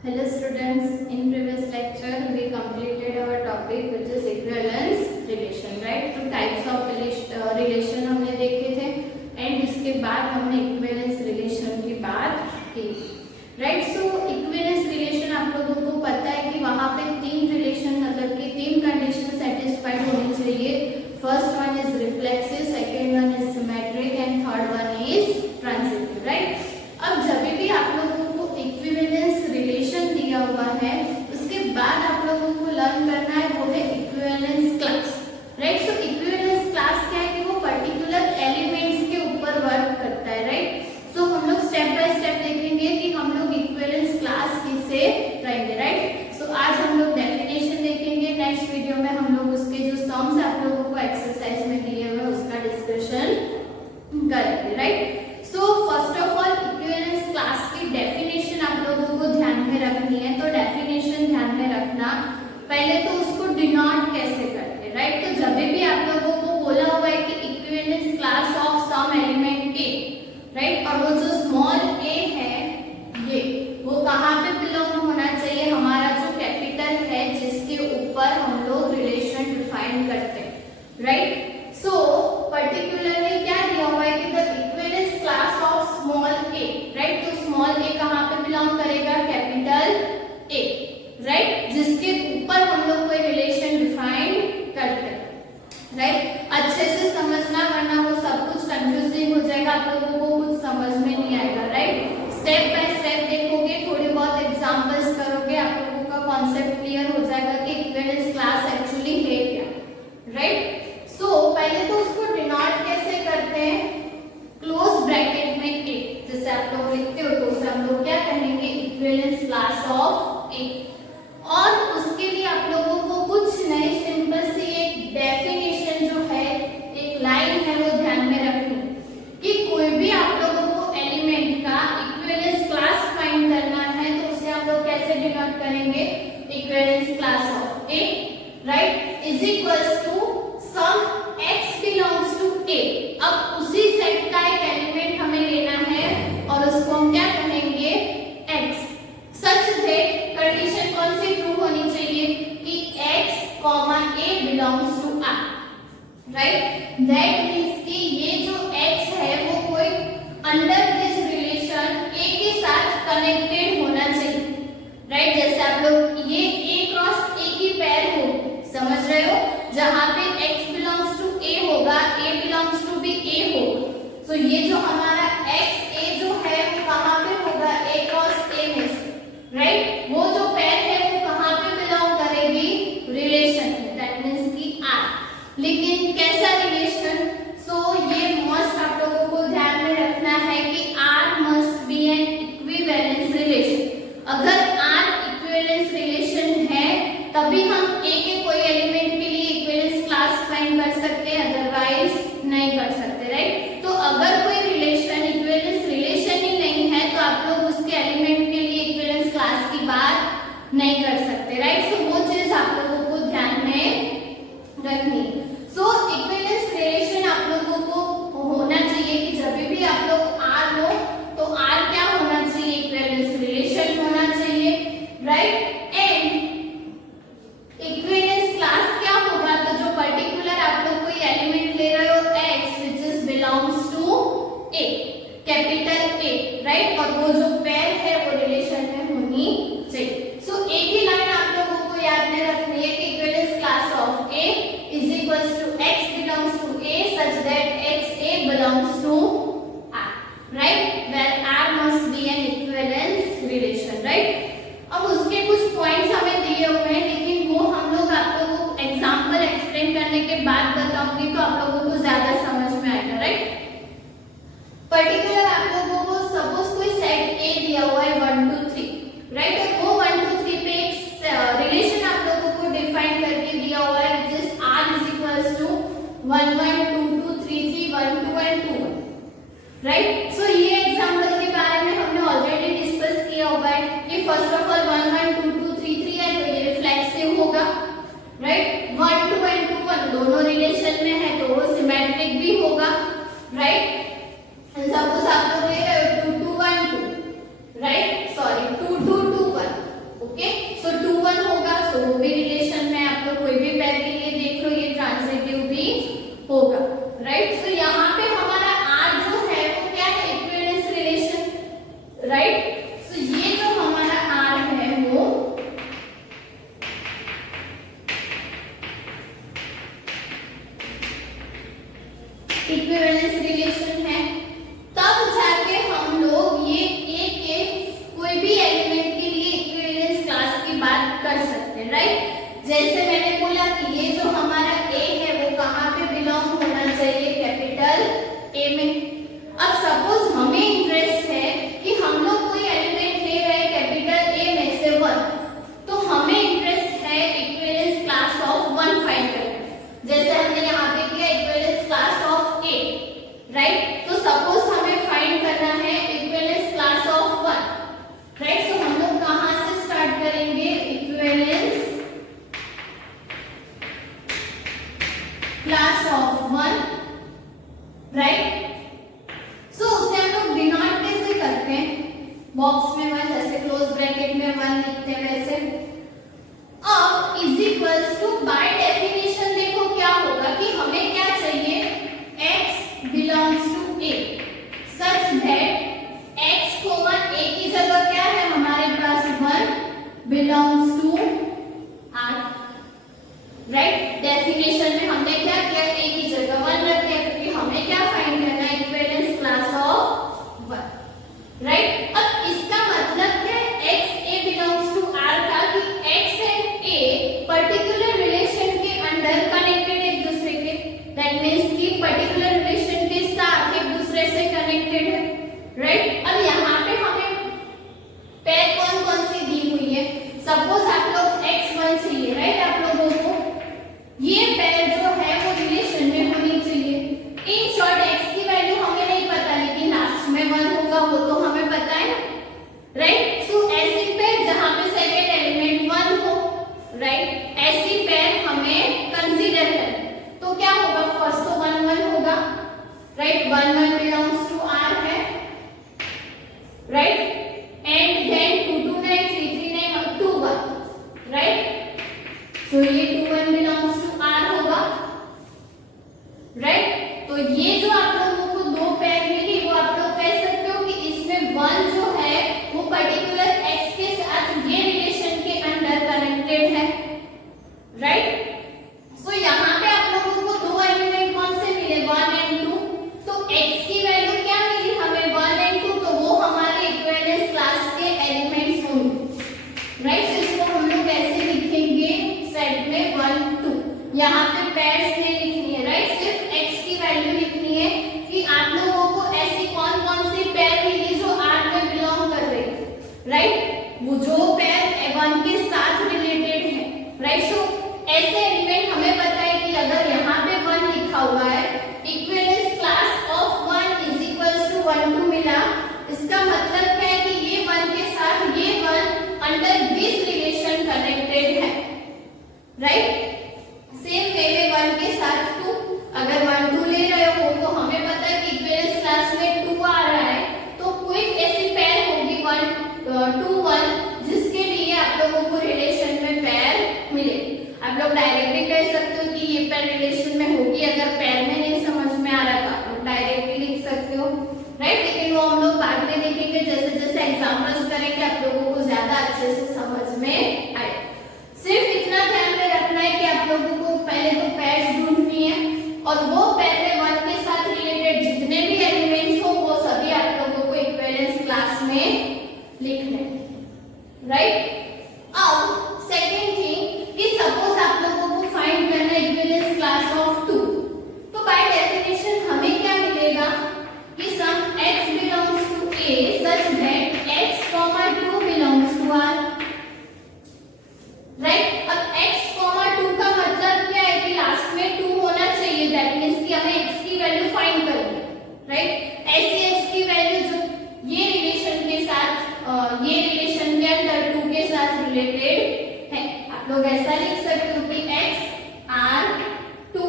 Hello students, in previous lecture we completed our topic which is equivalence relation, right? तो types of relation हमने देखे थे and इसके बाद हमने equivalence relation की बात की, right? So equivalence relation आप लोगों को पता है कि वहाँ पे तीन relation मतलब कि तीन condition satisfied होनी चाहिए. First one is reflexive, second one is symmetric and third one is transitive, right? अब जब भी आप लोगों को इक्विवेलेंस रिलेशन दिया हुआ है उसके बाद आप लोगों को लर्न करना है वो है equivalence class, right? So equivalence class क्या है कि वो पर्टिकुलर एलिमेंट्स के ऊपर वर्क करता है, राइट? सो हम लोग स्टेप बाय स्टेप देखेंगे कि हम लोग इक्विवेलेंस क्लास किससे करेंगे, राइट? सो आज हम लोग डेफिनेशन देखेंगे, नेक्स्ट वीडियो में हम लोग उसके जो सम्स आप लोगों को एक्सरसाइज में दिए हुए उसका डिस्कशन करेंगे, right? So first of all equivalence class की डेफिनेशन आप लोगों को ध्यान में रखनी है. तो डेफिनेशन ध्यान में रखना, पहले तो उसको डिनोट कैसे करते हैं, राइट? तो जब भी आप लोगों को बोला हुआ है कि equivalence class of some element A, right? और वो जो स्मॉल ए है ये वो कहाँ पे बिलोंग होना चाहिए? हमारा जो कैपिटल है जिसके ऊपर हम लोग रिलेशन डिफाइन करते हैं, राइट? सो पर्टिकुलरली क्या दिया हुआ है कि the equivalence class of small A, right? तो स्मॉल ए कहाँ पे बिलोंग करेगा? Capital A, right? जिसके ऊपर हम लोग कोई रिलेशन डिफाइन करते हैं, राइट? अच्छे से समझना वरना वो सब कुछ कंफ्यूजिंग हो जाएगा, आप लोगों को कुछ समझ में नहीं आएगा, राइट? स्टेप बाय स्टेप देखोगे, थोड़ी बहुत एग्जांपल्स करोगे, आप लोगों का कॉन्सेप्ट क्लियर हो जाएगा कि इक्विवेलेंस क्लास एक्चुअली है क्या, राइट? सो पहले तो उसको डिनोट कैसे करते हैं? क्लोज ब्रैकेट में ए, जैसे आप लोग लिखते हो तो उसे हम लोग क्या कहेंगे? इक्विवेलेंस क्लास ऑफ ए. और उसके लिए आप लोगों को कुछ नहीं, सिंपल सी एक डेफिनेशन जो है, एक लाइन है वो ध्यान में रखनी कि कोई भी आप लोगों को एलिमेंट का इक्विवेलेंस क्लास फाइंड करना है तो उसे हम लोग कैसे डिनोट करेंगे? Equivalence class of A, right, is equals to some x belongs to a. अब उसी सेट का एक एलिमेंट हमें लेना है और उसको हम क्या कहेंगे? x. सच दैट कंडीशन कौन सी ट्रू होनी चाहिए कि x, a belongs to r, right? That means कि ये जो x है वो कोई अंडर दिस रिलेशन a के साथ कनेक्टेड होना चाहिए, राइट? जैसे आप लोग ये a क्रॉस a की पेयर हो, समझ रहे हो? जहां पे x belongs to a होगा, a belongs to भी a होगा. तो ये जो हमारा x a जो है वो कहाँ पे होगा? a क्रॉस a में, राइट? वो जो पेयर है वो कहाँ पे बिलोंग करेगी? रिलेशन में, दैट मींस कि r. लेकिन कैसा रिलेशन? सो ये मस्ट आप लोगों को ध्यान में रखना है कि r must be N equivalence relation. अगर r इक्विवेलेंस रिलेशन है तभी हम a के कोई एलिमेंट के लिए इक्विवेलेंस क्लास फाइंड कर सकते हैं, अदरवाइज नहीं कर सकते, राइट? तो अगर कोई रिलेशन इक्विवेलेंस रिलेशन ही नहीं है तो आप लोग उसके एलिमेंट के लिए इक्विवेलेंस क्लास की बात नहीं कर सकते, राइट? सो वो चीज आप लोगों को ध्यान में रखनी. सो इक्विवेलेंस रिलेशन आप लोगों को होना चाहिए कि जब भी आप लोग r लो तो r क्या होना चाहिए? इक्विवेलेंस रिलेशन होना चाहिए, राइट? एंड इक्विवेलेंस क्लास क्या होगा? तो जो पर्टिकुलर आप लोग कोई एलिमेंट ले रहे हो x which is belongs to a, capital A, right? और वो जो पेयर है वो रिलेशन में होनी चाहिए. सो एक ही लाइन आप लोगों को याद में रखनी है कि equivalence class of A is equals to x belongs to A such that x A belongs to R, right? Where R must be an equivalence relation, right? अब उसके कुछ पॉइंट्स हमें दिए हुए हैं लेकिन वो हम लोग आप लोगों को एग्जांपल एक्सप्लेन करने के बाद बताऊंगी तो आप लोगों को ज्यादा समझ में आएगा, राइट? पर्टिकुलर आप लोगों को सपोज कोई सेट A दिया हुआ है 1 2 3, राइट? और वो 1 2 3 पे एक रिलेशन आप लोगों को डिफाइन करके दिया हुआ है which is R is equals to 1 1 2 2 3 3 1 2 and 2 1, right? सो ये एग्जांपल के बारे में हमने ऑलरेडी डिस्कस किया हुआ है कि फर्स्ट ऑफ ऑल 1 1 2 2 3 3 है तो ये रिफ्लेक्सिव होगा, राइट? 1 2 and 2 1 दोनों रिलेशन में है तो वो सिमेट्रिक भी होगा, राइट? सपोज आप लोग ले रहे हो 2 2 1 2, राइट? सॉरी 2 2 2 1, कर सकते हैं, राइट। जैसे मैंने बोला कि ये जो हमारा ए है वो कहाँ पे बिलोंग होना चाहिए, कैपिटल ए में। अब सपोज हमें इंटरेस्ट है कि हम लोग कोई एलिमेंट ले रहे हैं कैपिटल ए में से 1, तो हमें इंटरेस्ट है इक्विवेलेंस क्लास ऑफ 1 फाइंड करना। जैसे हमने यहाँ पे किया equivalence class of A, right. तो सपोज हमें फाइंड करना है इक्विवेलेंस क्लास ऑफ 1, राइट। सो हम लोग कहाँ से स्टार्ट करेंगे, इक्विवेलेंस क्लास ऑफ 1, राइट। सो उसे हम लोग डिनोट कैसे करते हैं, बॉक्स में 1 जैसे क्लोज ब्रैकेट में 1 लिखते हैं वैसे। अब is equals to by definition देखो क्या होगा कि हमें क्या चाहिए, x belongs to a such that x comma a की जगह क्या है हमारे पास 1 belongs to r, right. Definition में हमने क्या किया, a की जगह 1 रख दिया क्योंकि हमें क्या फाइंड करना है, इक्विवेलेंस क्लास ऑफ 1, राइट। अब इसका मतलब क्या है, x a belongs to r का कि x and a particular relation के अंडर कनेक्टेड एक दूसरे के, दैट मींस कि पर्टिकुलर रिलेशन के साथ एक दूसरे से कनेक्टेड है, राइट। अब यहाँ पे हमें पेयर कौन कौन सी दी हुई है, सपोज आप लोग x1 चाहिए, राइट। आप लोगों को ये पेयर जो है वो रिलेशन में होनी चाहिए। इन शॉर्ट x की वैल्यू हमें नहीं पता लेकिन लास्ट में 1 होगा वो तो हमें पता है, राइट। सो ऐसी पेयर जहां पे सेकंड एलिमेंट 1 हो, राइट, ऐसी पेयर हमें कंसीडर करें। तो क्या होगा, फर्स्ट तो 1 1 होगा, राइट। 1 1 बिलोंग्स टू r है, राइट। And then 2 2 9 3 3 9 2 1, right. तो ये 2 1 बिलोंग्स टू r होगा, राइट। तो ये जो आप लोगों को दो पेयर मिली वो आप लोग कह सकते हो कि इसमें 1 जो है वो पर्टिकुलर x के साथ ये रिलेशन के अंडर कनेक्टेड है, राइट। सो यहाँ पे आप लोगों को दो एलिमेंट कौन से मिले, 1 एंड 2। तो x की वैल्यू क्या मिली हमें, 1 एंड 2, तो वो हमारे इक्विवेलेंस क्लास के एलिमेंट्स होंगे, राइट। सो इसको हम लोग कैसे लिखेंगे, सेट में 1 2, यहाँ पे पेयर्स नहीं लिखनी है, राइट। सिर्फ x की वैल्यू लिखनी है कि आप लोगों को ऐसी कौन कौन सी पेयर मिली जो r में बिलोंग कर रही है, राइट। वो जो पेयर 1 के साथ रिलेटेड है, राइट। सो ऐसे एलिमेंट हमें पता है कि अगर यहाँ पे 1 लिखा हुआ है, equivalence class of 1 is equals to 1 2 मिला, इसका मतलब क्या है कि ये 1 के साथ ये 1 अंडर दिस रिलेशन कनेक्टेड है, राइट। सेम वे में 1 के साथ 2, अगर 1 2 ले रहे हो तो हमें पता है कि इक्विवेलेंस क्लास में 2 आ रहा है, तो कोई ऐसी पेयर होगी 1 2 1 जिसके लिए आप लोगों को रिलेशन में पेयर मिले। आप लोग डायरेक्टली कह सकते हो कि ये पेयर रिलेशन में होगी, अगर पेयर में नहीं समझ में आ रहा तो आप लोग डायरेक्टली लिख सकते हो, राइट। लेकिन वो हम लोग बाद में देखेंगे, जैसे जैसे एग्जांपल्स करेंगे आप लोगों को ज्यादा अच्छे से समझ में आए। सिर्फ इतना ध्यान में रखना है कि आप लोगों को पहले तो पेयर्स ढूंढनी है और वो पेयर में 1 के साथ रिलेटेड जितने भी एलिमेंट्स हो वो सभी आप लोगों को इक्विवेलेंस क्लास में लिखने, राइट। अब सेकंड थिंग कि सपोज आप लोगों को फाइंड करना है इक्विवेलेंस क्लास ऑफ 2, तो बाय डेफिनेशन हमें क्या मिलेगा कि some x belongs to a such that x, 2 belongs to r, right. अब x, 2 का मतलब क्या है कि लास्ट में 2 होना चाहिए, दैट मींस कि हमें x की वैल्यू फाइंड करनी है, राइट। ऐसी x की वैल्यू जो ये रिलेशन के साथ ये रिलेशन के अंदर 2 के साथ रिलेटेड है, आप लोग ऐसा लिख सकते हो कि x r 2,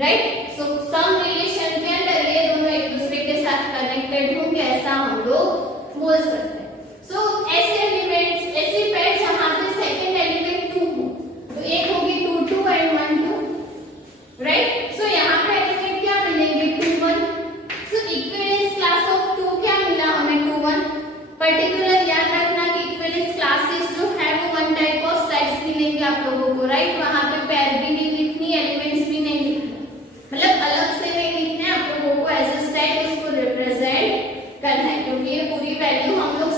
राइट। सो सम रिलेशन के अंदर ये दोनों एक दूसरे के साथ कनेक्टेड होंगे, ऐसा हम लोग बोल सकते हैं। सो ऐसे एलिमेंट्स, ऐसी पेयर जहां पे सेकंड एलिमेंट 2 हो, तो एक होगी 2 2 एंड 1 2, राइट। सो यहाँ पे एलिमेंट क्या मिलेंगे, 2 1। सो इक्विवेलेंस क्लास ऑफ 2 क्या मिला हमें, 2 1। पर्टिकुलर याद रखना कि इक्विवेलेंस क्लासेस जो है वो 1 टाइप ऑफ सेट्स मिलेंगे आप लोगों को, राइट। वहां पे पेयर भी नहीं लिखनी, एलिमेंट्स भी नहीं लिखने, मतलब अलग से नहीं लिखना है, आप लोगों को एज अ सेट उसको रिप्रेजेंट करना है, क्योंकि ये पूरी वैल्यू हम लोग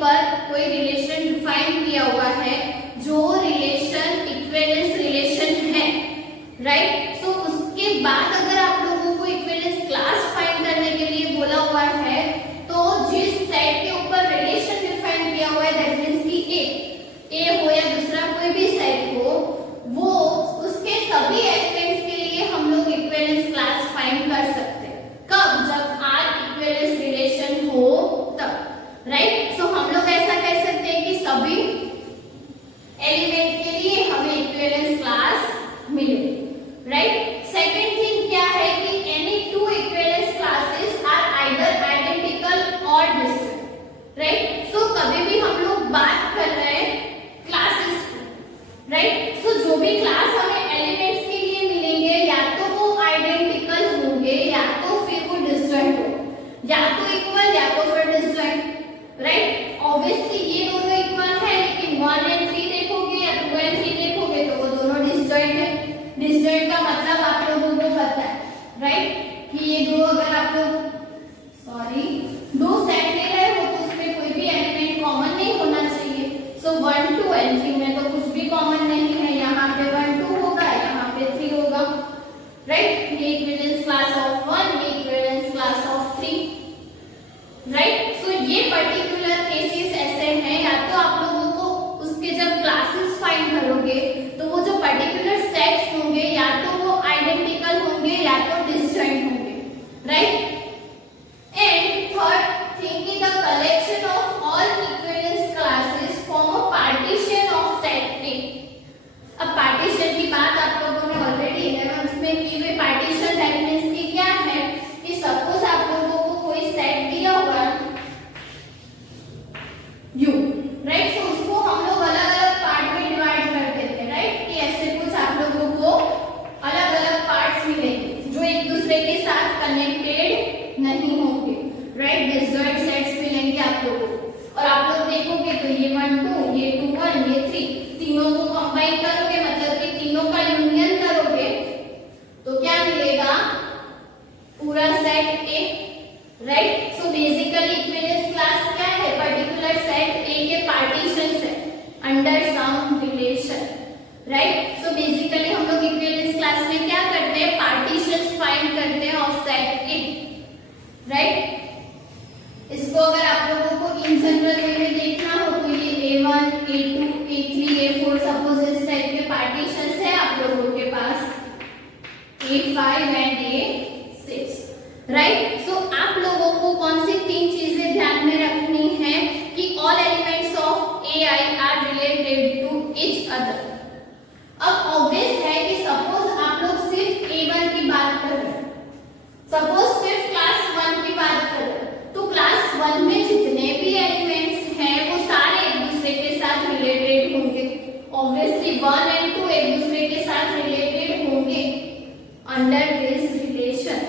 ऊपर कोई रिलेशन डिफाइन किया हुआ है, जो रिलेशन इक्विवेलेंस रिलेशन है, राइट। सो उसके बाद अगर आप लोगों को इक्विवेलेंस क्लास फाइंड करने के लिए बोला हुआ है, तो जिस सेट के ऊपर रिलेशन डिफाइन किया हुआ है, दैट मींस कि ए हो या दूसरा कोई भी सेट हो, वो उसके सभी एलिमेंट्स के लिए हम लोग इक्विवेलेंस क्लास फाइंड कर सकते हैं। कब? जब आर इक्विवेलेंस रिलेशन हो तब, राइट। सो हम लोग ऐसा कह सकते हैं कि सभी एलिमेंट के लिए हमें इक्विवेलेंस क्लास मिले, राइट। सेकंड थिंग क्या है कि any two equivalence classes are either identical और डिफरेंट, राइट। सो कभी भी हम लोग बात कर रहे हैं क्लासेस, राइट। सो जो भी क्लास हमें एलिमेंट्स के लिए मिलेंगे, या तो वो आइडेंटिकल होंगे, या तो फिर वो डिस्जॉइंट हो, या तो इक्वल या तो फिर डिस्जॉइंट, राइट। ऑब्वियसली ये दोनों इक्वल है, लेकिन 1 और 3 देखोगे या 2 और 3 देखोगे तो वो दोनों डिस्जॉइंट है। डिस्जॉइंट का मतलब आप लोगों को पता है, राइट, कि ये दो अगर आप लोग दो सेट ले रहे हो तो उसमें कोई भी एलिमेंट कॉमन नहीं होना चाहिए। सो 1 2 और 3 में तो कुछ भी कॉमन नहीं है, यहाँ पे 1 2 होगा, यहाँ पे 3 होगा, राइट। ये इक्विवेलेंस क्लास ऑफ 1, ये इक्विवेलेंस क्लास ऑफ 3, राइट। सो ये पर्टिकुलर केसेस ऐसे हैं, या तो आप लोगों को उसके जब क्लासेस फाइंड करोगे तो वो जो पर्टिकुलर सेट्स होंगे, या तो वो आइडेंटिकल होंगे या तो डिस्जॉइंट होंगे, right. And third thing is the collection of all equivalence classes form a partition of set A. अब पार्टीशन की बात आप लोगों ने ऑलरेडी 11th में की हुई। पार्टीशन दैट मींस कि क्या है कि सपोज आप लोगों को कोई सेट दिया हुआ U, राइट। सो उसको हम लोग अलग अलग पार्ट में डिवाइड कर देते हैं, राइट, कि ऐसे कुछ आप लोगों को अलग अलग पार्ट्स मिलेंगे जो एक दूसरे के साथ कनेक्टेड नहीं होंगे, राइट। डिस्जॉइंट सेट्स मिलेंगे आप लोगों को, और आप लोग देखोगे तो ये 1 2, ये 2 1, ये 3, तीनों को कंबाइन करोगे, मतलब कि तीनों का यूनियन करोगे तो क्या मिलेगा? पूरा set A, right. So basically equivalence class क्या है? पर्टिकुलर सेट ए के पार्टीशंस है under some relation, right. So basically हम लोग इक्विवेलेंस क्लास में क्या करते हैं? पार्टीशंस फाइंड करते हैं ऑफ सेट ए, राइट। इसको अगर आप लोगों को इन जनरल वे में देखना हो तो ये A1 A2 A3 A4 suppose इस टाइप के पार्टीशंस है आप लोगों के पास, A5 and A6, right. So आप लोगों को कौन सी 3 चीजें ध्यान में रखनी है कि all elements of AI are related to each other. अब ऑब्वियस है कि सपोज आप लोग सिर्फ A1 की बात कर रहे हैं, सपोज सिर्फ क्लास 1 की बात करें, तो क्लास 1 में जितने भी एलिमेंट्स हैं वो सारे एक दूसरे के साथ रिलेटेड होंगे। ऑब्वियसली 1 और 2 एक दूसरे के साथ रिलेटेड होंगे अंडर दिस रिलेशन,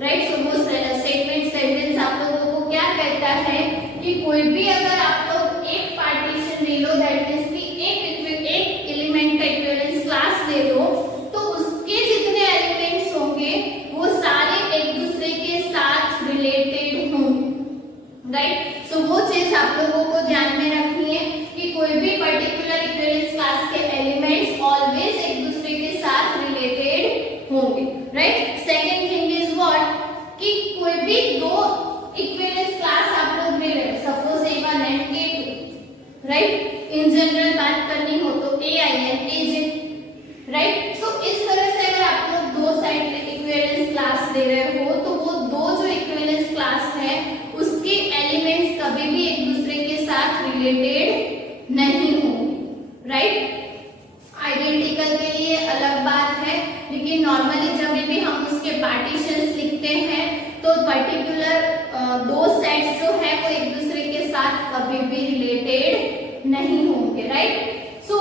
राइट। सो वो स्टेटमेंट सेंटेंस आप लोगों को क्या कहता है कि कोई भी अगर आप लोग एक पार्टीशन ले लो, दैट मींस कि एक एलिमेंट का इक्विवेलेंस क्लास ले लो, तो उसके जितने एलिमेंट्स होंगे वो सारे एक दूसरे के साथ रिलेटेड होंगे, राइट। सो वो चीज आप लोगों को ध्यान में रखनी है कि कोई भी पर्टिकुलर इक्विवेलेंस क्लास के एलिमेंट्स ऑलवेज एक दूसरे के साथ रिलेटेड होंगे, right. Second thing is what कि कोई भी दो इक्विवेलेंस क्लास आप लोग ले रहे हो, suppose A1 and A2, right. In general बात करनी हो तो AI एंड AJ, राइट। सो इस तरह से अगर आप लोग दो साइड इक्विवेलेंस क्लास ले रहे हो तो वो दो जो इक्विवेलेंस क्लास है उसके एलिमेंट्स कभी भी एक दूसरे के साथ रिलेटेड नहीं होंगे, राइट। आइडेंटिकल के लिए अलग बात है, लेकिन नॉर्मली जब भी हम उसके पार्टीशंस लिखते हैं तो पर्टिकुलर दो सेट्स जो है वो एक दूसरे के साथ कभी भी रिलेटेड नहीं होंगे, राइट। सो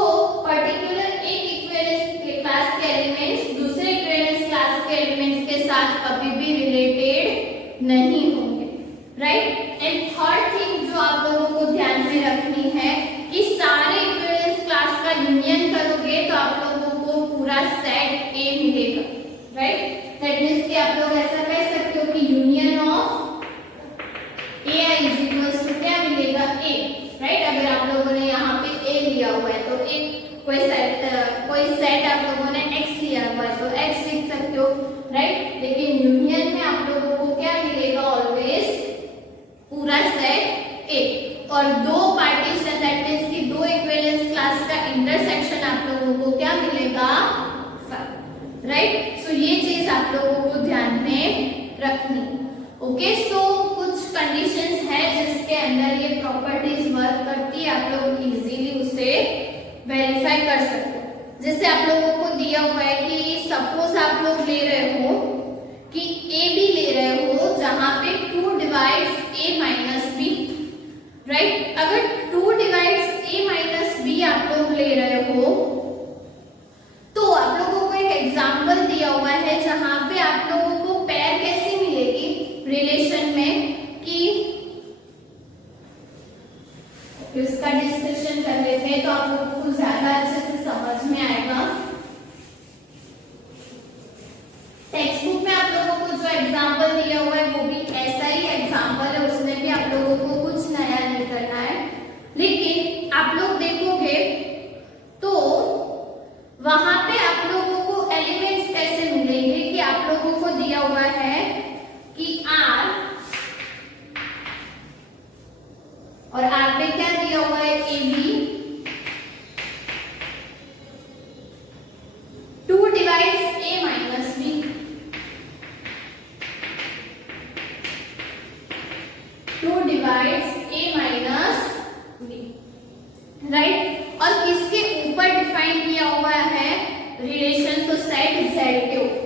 पर्टिकुलर एक इक्विवेलेंस क्लास के एलिमेंट्स दूसरे इक्विवेलेंस क्लास के एलिमेंट्स के साथ कभी भी रिलेटेड नहीं होंगे, राइट। एंड थर्ड थिंग जो आप लोगों को ध्यान में रखनी है कि सारे इक्विवेलेंस क्लास का यूनियन करोगे तो आप लोगों को पूरा सेट ए मिलेगा, राइट। दैट मींस कि आप लोग ऐसा कह सकते हो कि union of AI is equals to क्या मिलेगा? मिलेगा ए, राइट। अगर आप लोगों ने यहाँ पे ए लिया हुआ है तो ए, कोई सेट आप लोगों ने एक्स लिया हुआ है तो एक्स लिख सकते हो, राइट। लेकिन यूनियन में आप लोगों को क्या मिलेगा, ऑलवेज पूरा सेट ए, और दो पार्टीशन दैट मींस कि दो इक्विवेलेंस क्लास का इंटरसेक्शन आप लोगों को क्या मिलेगा, राइट। सो ये चीज आप लोगों को ध्यान में रखनी। ओके, सो कुछ कंडीशंस है जिसके अंदर ये प्रॉपर्टीज वर्क करती है, आप लोग इजीली उसे वेरीफाई कर सकते हो। जैसे आप लोगों को दिया हुआ है कि सपोज आप लोग ले रहे हो कि ए बी ले रहे हो जहां पे 2 डिवाइड्स ए माइनस बी, राइट। अगर 2 डिवाइड्स ए माइनस बी आप लोग ले रहे हो तो आप लोगों को एक एग्जांपल दिया हुआ है जहां पे आप लोगों को पेयर कैसी मिलेगी रिलेशन में, कि इसका डिस्कशन कर लेते हैं तो आप लोगों को ज्यादा अच्छे से समझ में आएगा। टेक्स्ट बुक में आप लोगों को जो एग्जांपल दिया हुआ है वो भी ऐसा ही एग्जांपल है, उसमें भी आप लोगों को कुछ नया नहीं करना है। लेकिन आप लोग देखोगे तो वहां पे आप लोगों को एलिमेंट्स कैसे मिलेंगे कि आप लोगों को दिया हुआ है कि R, और R पे क्या दिया हुआ है, AB, 2 divides A minus B, 2 divides A minus B, right. और किसके ऊपर डिफाइन किया हुआ है रिलेशन, तो सेट Z के ऊपर,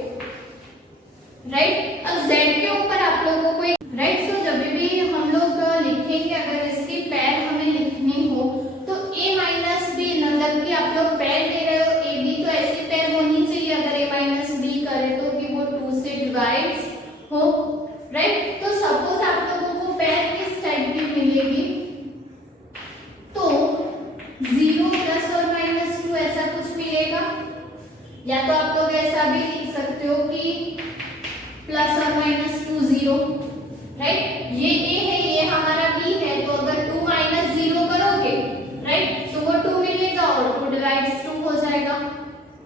राइट। अब Z के ऊपर आप लोगों को, राइट। सो जब भी हम लोग लिखेंगे, अगर इसकी पेयर हमें लिखनी हो तो A माइनस बी, मतलब कि आप लोग पेयर ले रहे हो ए बी, तो ऐसी पेयर होनी चाहिए अगर A माइनस बी करे तो कि वो 2 से डिवाइड्स हो, राइट। तो सपोज आप लोगों को पेयर किस टाइप की मिलेगी, तो 0 प्लस और माइनस 2 ऐसा कुछ मिलेगा, या तो आप लोग ऐसा भी लिख सकते हो कि प्लस और माइनस 2 0, राइट। ये ए है, ये हमारा बी है, तो अगर 2 माइनस 0 करोगे, राइट, तो वो 2 मिलेगा और 2 डिवाइड्स 2 हो जाएगा,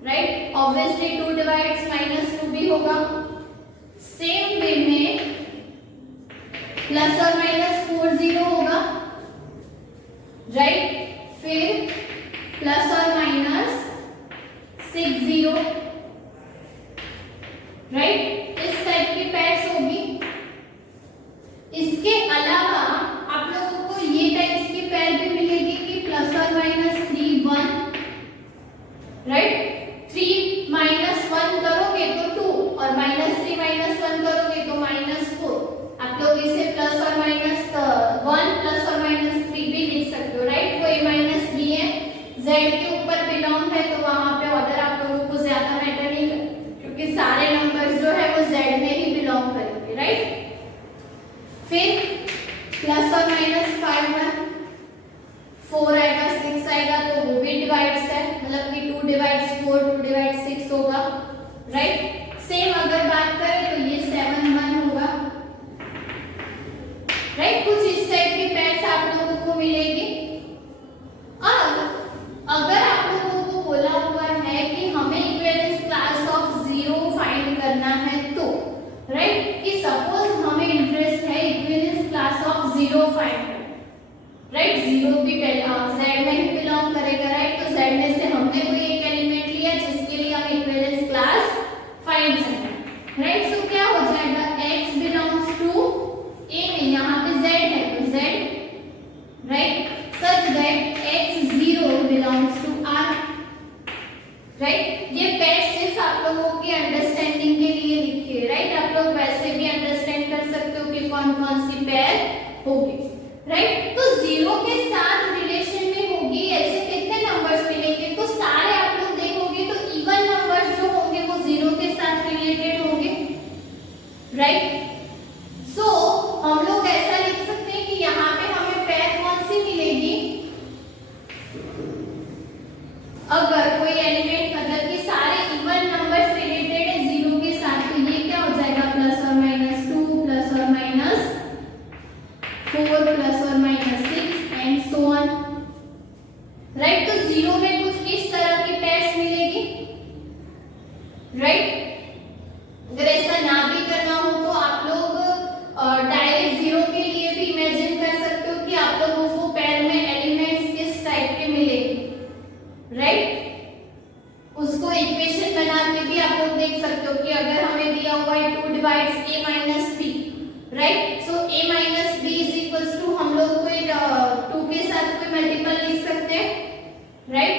राइट। ऑब्वियसली 2 डिवाइड्स माइनस 2 भी होगा। सेम वे में प्लस और माइनस 4 0 होगा, राइट। फिर प्लस और माइनस 6 0, राइट। इस टाइप की पेयर्स होगी। इसके अलावा आप लोगों को ये टाइप्स की पेयर भी मिलेगी कि प्लस और माइनस 3 1, राइट। 3 माइनस 1 करोगे तो 2, और माइनस 3 माइनस 1 करोगे तो माइनस 4। आप लोग इसे प्लस और माइनस 1 प्लस और माइनस 3 भी लिख सकते हो, राइट। वो ए माइनस बी है, जेड के ऊपर बिलोंग है, तो वहां पे ऑर्डर आप लोगों को ज्यादा मैटर नहीं करता क्योंकि सारे नंबर्स जो है वो जेड में ही बिलोंग करेंगे, राइट। फिर प्लस और माइनस 5 है, 4 आएगा, 6 आएगा, तो वो भी डिवाइड्स है, मतलब कि 2 डिवाइड्स 4, 2 डिवाइड्स 6 होगा, राइट। सेम अगर बात करें तो ये 7 1 होगा, राइट। कुछ इस टाइप की पेयर्स आप लोगों को मिलेगी। अब अगर आप लोगों को बोला हुआ है कि हमें इक्विवेलेंस क्लास ऑफ 0 फाइंड करना है, तो राइट, कि सपोज हमें इंटरेस्ट है इक्विवेलेंस क्लास ऑफ 0 फाइंड करना, राइट। 0 भी Z में ही बिलोंग करेगा, राइट। तो Z में से हमने कोई एक एलिमेंट लिया जिसके लिए हम इक्विवेलेंस क्लास फाइंड करना है, राइट। सो क्या हो जाएगा, X बिलोंग्स टू A में, यहाँ पे Z है तो Z, right, such that X0 belongs to R, right. ये पेयर सिर्फ आप लोगों की अंडरस्टैंडिंग के लिए लिखी है, राइट। आप लोग वैसे भी अंडरस्टैंड कर सकते हो कि कौन कौन सी पेयर होगी, राइट। तो 0 के साथ रिलेशन में होगी ऐसे कितने नंबर्स मिलेंगे, तो सारे आप लोग देखोगे तो इवन नंबर्स जो होंगे वो 0 के साथ रिलेटेड होंगे, राइट। सो हम लोग ऐसा लिख सकते हैं कि यहाँ पे हमें पेयर कौन सी मिलेगी, अगर कोई एलिमेंट मतलब कि सारे इवन नंबर्स रिलेटेड है 0 के साथ, तो ये क्या हो जाएगा, प्लस और माइनस 2 प्लस और माइनस 4 प्लस और माइनस 6 राइट। तो जीरो में कुछ इस तरह की पेयर्स मिलेगी, राइट। अगर ऐसा ना भी करना हो तो आप लोग डायरेक्ट जीरो के लिए भी इमेजिन कर सकते हो कि आप लोगों को पेयर में एलिमेंट्स किस टाइप के मिलेंगे, राइट। उसको इक्वेशन बना के भी आप लोग देख सकते हो कि अगर हमें दिया हुआ है 2 divides a minus b, right. So a minus b is equals to हम लोग कोई 2 के साथ कोई मल्टीपल लिख सकते हैं, राइट।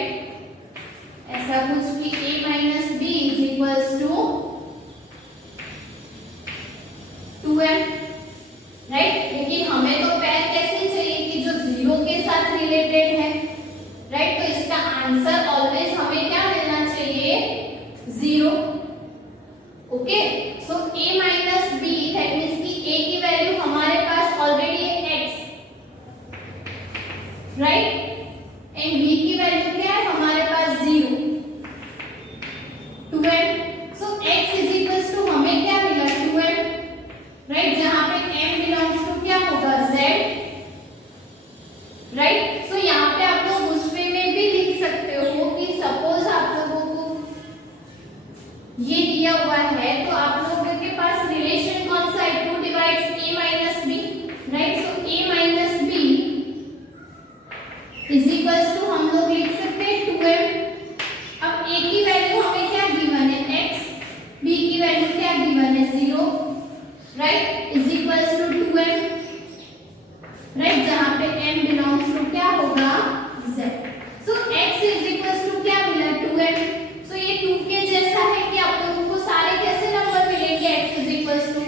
ऐसा कुछ कि a minus b is equals to 2m, right. लेकिन हमें तो पेयर कैसे चाहिए कि जो जीरो के साथ रिलेटेड है, राइट। तो इसका आंसर ऑलवेज हमें क्या मिलना चाहिए, zero. Okay, so a minus b that means कि a की वैल्यू हमारे पास ऑलरेडी है x, राइट, एंड b की वैल्यू क्या है हमारे पास 0, 2m। So x is equals to हमें क्या मिला 2m, राइट, जहां पे m बिलोंग्स टू क्या होगा z, राइट। सो यहाँ पे आप लोग उस वे में भी लिख सकते हो कि सपोज आप लोगों को ये दिया हुआ है तो आप लोगों के पास रिलेशन कौन सा है, 2 divides a minus b, right. So a minus b is equals to हम लोग लिख सकते हैं 2m। अब a की वैल्यू हमें क्या गिवन है x, b की वैल्यू क्या गिवन है 0, right, is equals to 2m, right, जहां पे m बिलोंग्स टू क्या होगा z। So x is equals to क्या मिला 2m। सो ये 2 के जैसा है कि आप लोगों को सारे कैसे नंबर मिलेंगे, x is equals to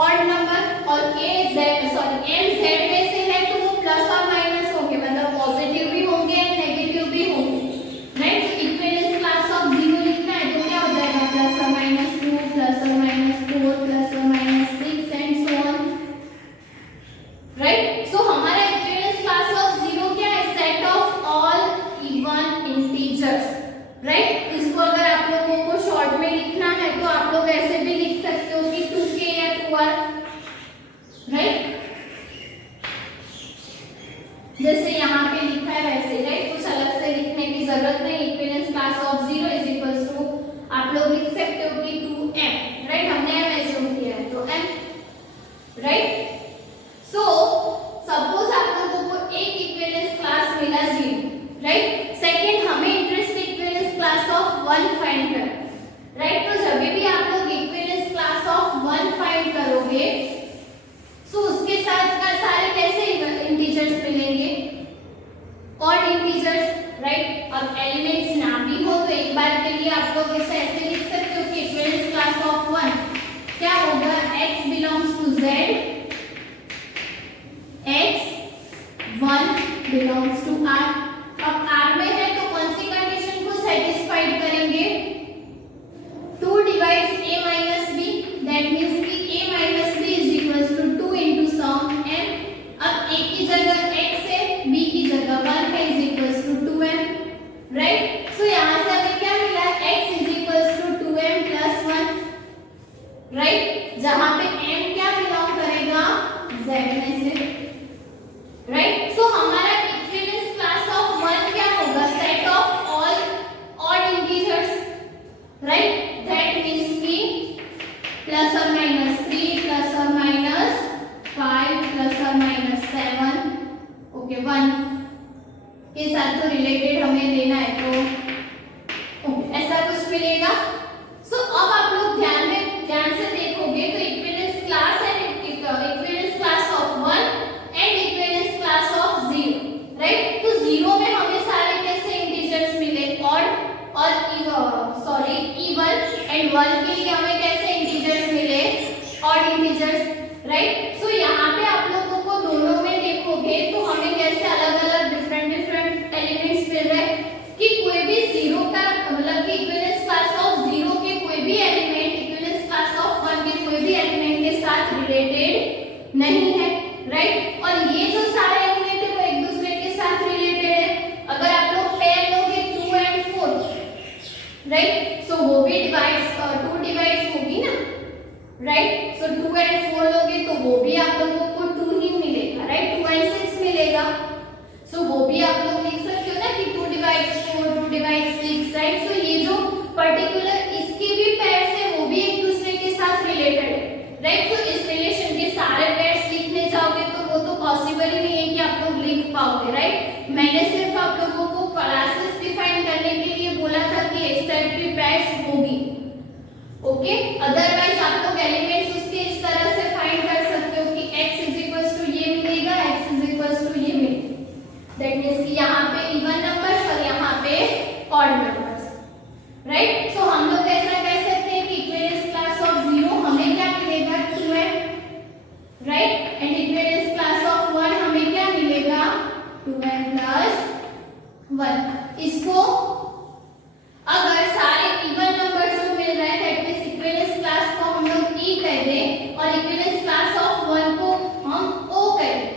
odd number, और a z m z में से है तो वो प्लस और माइनस होंगे, मतलब पॉजिटिव भी होंगे एंड नेगेटिव भी होंगे, right. So equivalence class of 0 लिखना है तो क्या हो जाएगा प्लस और माइनस 2 प्लस और माइनस 4 प्लस और minus 6 and so on, right. So हमारा इक्विवेलेंस क्लास ऑफ 0 क्या है, set of all even integers, right. इसको अगर आप लोगों को शॉर्ट में लिखना है तो आप लोग ऐसे भी लिख सकते हो कि 2k या 2r, राइट, जैसे यहाँ पे लिखा है वैसे, राइट। कुछ अलग से लिखने की जरूरत नहीं। Equivalence class of 0 is equals to आप लोग लिख सकते हो कि 2m, राइट, हमने m एज्यूम किया है तो m, राइट। सो सपोज आप लोगों को एक इक्विवेलेंस क्लास मिला 0, राइट। सेकंड हमें interest equivalence class of 1 find करना, राइट। तो जब भी आप लोग इक्विवेलेंस क्लास ऑफ 1 फाइंड करोगे सो उसके साथ का सारे कैसे इंटीजर्स मिलेंगे, ऑड इंटीजर्स, राइट। अब एलिमेंट्स ना भी हो तो एक बार के लिए आप लोग इसे ऐसे लिख सकते हो कि इक्विवेलेंस क्लास ऑफ 1 क्या होगा, x belongs to z, x 1 belongs to r। अब r में है तो कौन सी कंडीशन को सेटिस्फाइड करेंगे, 2 divides a minus b, that means कि a minus b is equals to 2 into some m। अब a की जगह x है, b की जगह 1 है, is equals to 2m, right. So यहां से हमें क्या मिला, x is equals to 2m plus 1, right, जहां पे m क्या बिलोंग करेगा z में से, राइट। सो हमारा इक्विवेलेंस क्लास ऑफ 1 क्या होगा, set of all odd integers, right, that means कि प्लस और माइनस 3 प्लस और माइनस 5 प्लस और माइनस 7, ओके 1 के साथ तो रिलेटेड हमें लेना है तो पॉसिबल ही नहीं है कि आप लोग लिख पाओगे, राइट। मैंने सिर्फ आप लोगों को क्लासेस डिफाइन करने के लिए बोला था कि इस टाइप की पैड्स होगी, ओके। अदरवाइज आप लोग एलिमेंट्स उसके इस तरह से फाइंड कर सकते हो कि x टू ये मिलेगा, x टू ये मिलेगा। दैट मींस कि यहाँ पे इवन नंबर्स और यहाँ पे ऑड नंबर्स, राइट। सो हम लोग ऐसा कह सकते हैं कि इक्विवेलेंस क्लास ऑफ 0 हमें क्या मिलेगा 2n, right, and equivalence class of 1 हमें क्या मिलेगा 2n प्लस 1। इसको अगर सारे इवन नंबर्स जो मिल रहे हैं दैट मींस इक्विवेलेंस क्लास को हम लोग e कह दें और इक्विवेलेंस क्लास ऑफ 1 को हम o कह दें,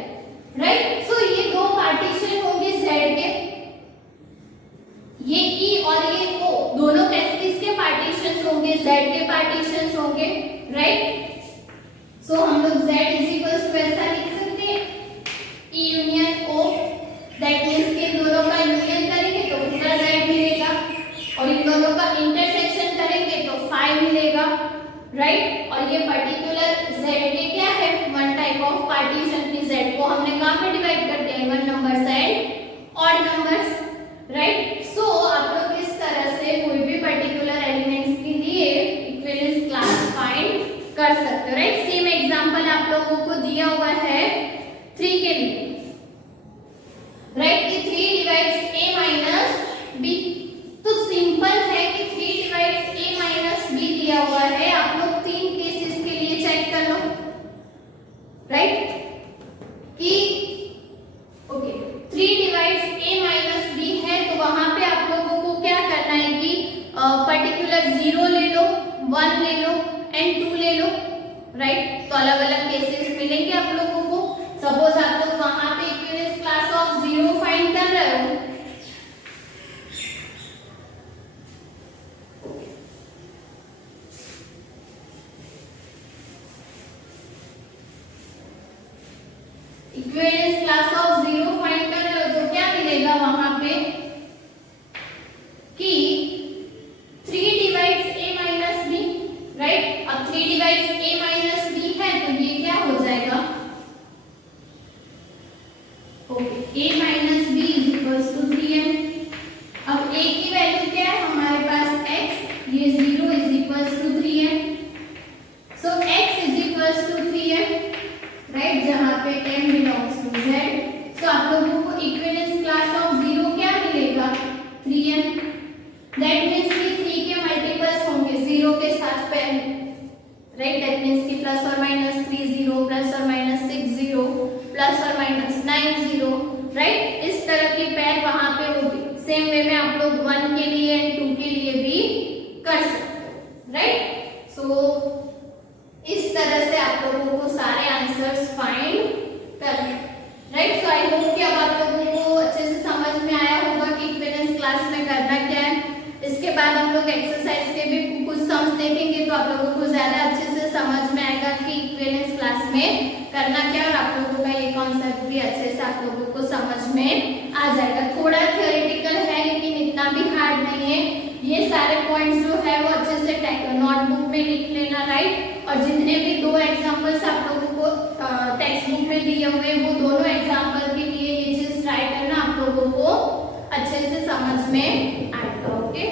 राइट। सो ये दो पार्टीशन होंगे z के, ये e और ये o दोनों किसके पार्टीशंस होंगे, z के पार्टीशंस होंगे, राइट। सो हम लोग z ऐसा लिख सकते हैं e union o, that means के दोनों का यूनियन करेंगे तो पूरा z मिलेगा और इन दोनों का इंटरसेक्शन करेंगे तो 5 मिलेगा, राइट। और ये पर्टिकुलर z के क्या है वन टाइप ऑफ पार्टीशन की z को हमने कहां पे डिवाइड कर दिया, even numbers and odd numbers, right. So आप लोग इस तरह से कोई भी पर्टिकुलर एलिमेंट्स के लिए इक्विवेलेंस क्लास फाइंड कर सकते हो, राइट। सेम एग्जांपल आप लोगों को दिया हुआ है 3 के लिए, राइट, कि 3 डिवाइड्स a माइनस b। तो सिंपल है कि 3 डिवाइड्स a माइनस b दिया हुआ है, आप लोग 3 केसेस के लिए चेक कर लो, राइट, कि okay 3 divides a minus b है तो वहां पे आप लोगों को क्या करना है कि पर्टिकुलर 0 ले लो, 1 ले लो एंड 2 ले लो, राइट। तो अलग अलग केसेस मिलेंगे आप लोगों को। सपोज आप लोग वहां पे इक्विवेलेंस क्लास ऑफ 0 फाइंड कर रहे हो, इक्विवेलेंस क्लास ऑफ 0 फाइंड कर रहे हो तो क्या मिलेगा वहां पे कि 3 divides a minus b, right. अब 3 डिवाइड्स a माइनस b है तो ये क्या हो जाएगा, okay, a minus b is equals to 3n। अब a की वैल्यू क्या है हमारे पास x, ये 0 is equals to 3n। So x is equals to 3n, right, जहां पे m belongs to z। So आप लोगों को इक्विवेलेंस क्लास ऑफ 0 क्या मिलेगा 3n। दैट मींस कि 3 के मल्टीपल्स होंगे 0 के साथ पेयर, राइट। दैट मींस कि प्लस और माइनस 3 0, प्लस और माइनस 6 0, प्लस और माइनस 9 0, राइट। इस तरह की पेयर वहां पे होगी। सेम वे में आप लोग 1 के लिए एंड 2 के लिए भी कर सकते हो, राइट। सो इस तरह से आप लोगों को सारे आंसर्स फाइंड करने, राइट। सो आई होप कि अब आप लोगों को अच्छे से समझ में आया होगा कि इक्विवेलेंस क्लास में करना क्या है। इसके बाद हम लोग एक्सरसाइज के भी कुछ सम्स देखेंगे तो आप लोगों को ज्यादा अच्छे से समझ में आएगा कि इक्विवेलेंस क्लास में करना क्या, और आप लोगों का ये कॉन्सेप्ट भी अच्छे से आप लोगों को समझ में आ जाएगा। थोड़ा थियोरेटिकल है लेकिन इतना भी हार्ड नहीं है। ये सारे पॉइंट्स जो है वो अच्छे से नोटबुक में लिख लेना, राइट। और जितने भी 2 एग्जांपल्स आप लोगों को टेक्स्ट बुक में दिए हुए वो दोनों एग्जांपल के लिए ये चीज ट्राई करना, आप लोगों को अच्छे से समझ में आएगा, ओके।